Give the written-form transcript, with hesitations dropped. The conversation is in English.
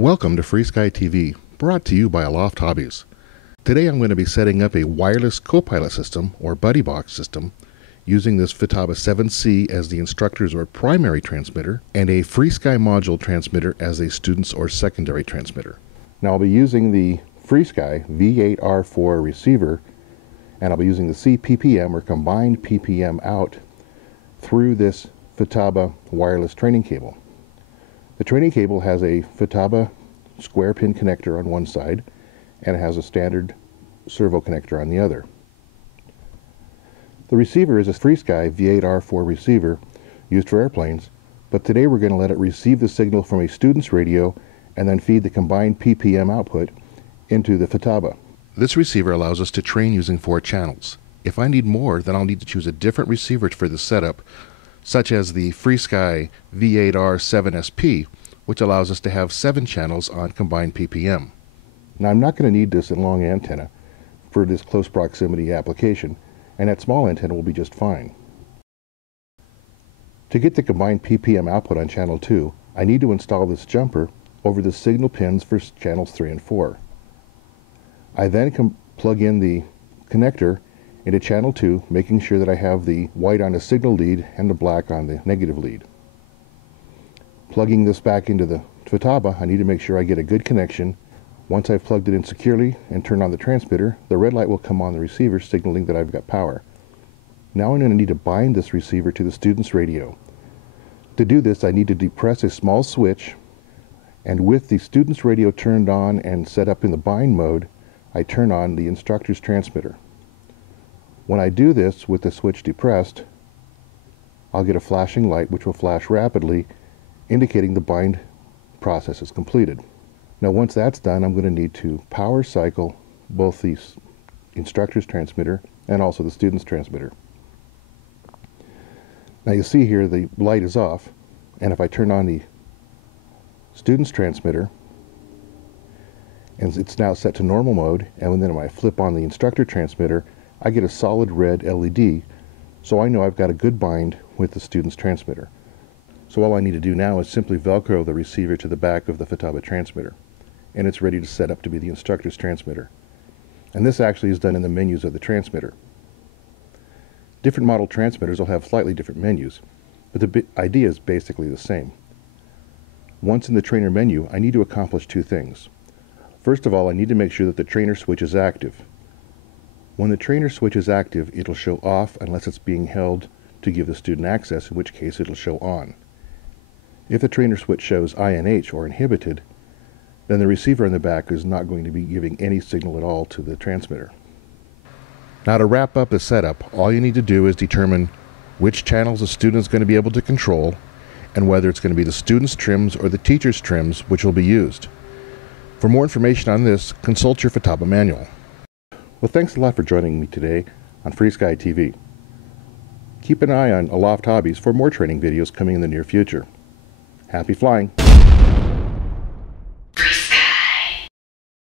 Welcome to FrSky TV, brought to you by Aloft Hobbies. Today I'm going to be setting up a wireless copilot system, or buddy box system, using this Futaba 7C as the instructor's or primary transmitter, and a FrSky module transmitter as a student's or secondary transmitter. Now I'll be using the FrSky V8R4 receiver, and I'll be using the CPPM or combined PPM out through this Futaba wireless training cable. The training cable has a Futaba square pin connector on one side, and it has a standard servo connector on the other. The receiver is a FrSky V8R4 receiver used for airplanes, but today we're going to let it receive the signal from a student's radio and then feed the combined PPM output into the Futaba. This receiver allows us to train using 4 channels. If I need more, then I'll need to choose a different receiver for the setup, such as the FrSky V8R7SP, which allows us to have 7 channels on combined PPM. Now I'm not going to need this long antenna for this close proximity application, and that small antenna will be just fine. To get the combined PPM output on channel 2, I need to install this jumper over the signal pins for channels 3 and 4. I then can plug in the connector into channel 2, making sure that I have the white on the signal lead and the black on the negative lead. Plugging this back into the Futaba, I need to make sure I get a good connection. Once I've plugged it in securely and turned on the transmitter, the red light will come on the receiver, signaling that I've got power. Now I'm going to need to bind this receiver to the student's radio. To do this, I need to depress a small switch, and with the student's radio turned on and set up in the bind mode, I turn on the instructor's transmitter. When I do this with the switch depressed, I'll get a flashing light which will flash rapidly, indicating the bind process is completed. Now once that's done, I'm going to need to power cycle both the instructor's transmitter and also the student's transmitter. Now you see here the light is off, and if I turn on the student's transmitter, and it's now set to normal mode, and then when I flip on the instructor transmitter, I get a solid red LED, so I know I've got a good bind with the student's transmitter. So all I need to do now is simply Velcro the receiver to the back of the Futaba transmitter, and it's ready to set up to be the instructor's transmitter. And this actually is done in the menus of the transmitter. Different model transmitters will have slightly different menus, but the idea is basically the same. Once in the trainer menu, I need to accomplish 2 things. First of all, I need to make sure that the trainer switch is active. When the trainer switch is active, it'll show off unless it's being held to give the student access, in which case it'll show on. If the trainer switch shows INH, or inhibited, then the receiver in the back is not going to be giving any signal at all to the transmitter. Now to wrap up the setup, all you need to do is determine which channels the student is going to be able to control, and whether it's going to be the student's trims or the teacher's trims which will be used. For more information on this, consult your Futaba manual. Well, thanks a lot for joining me today on FrSky TV. Keep an eye on Aloft Hobbies for more training videos coming in the near future. Happy flying!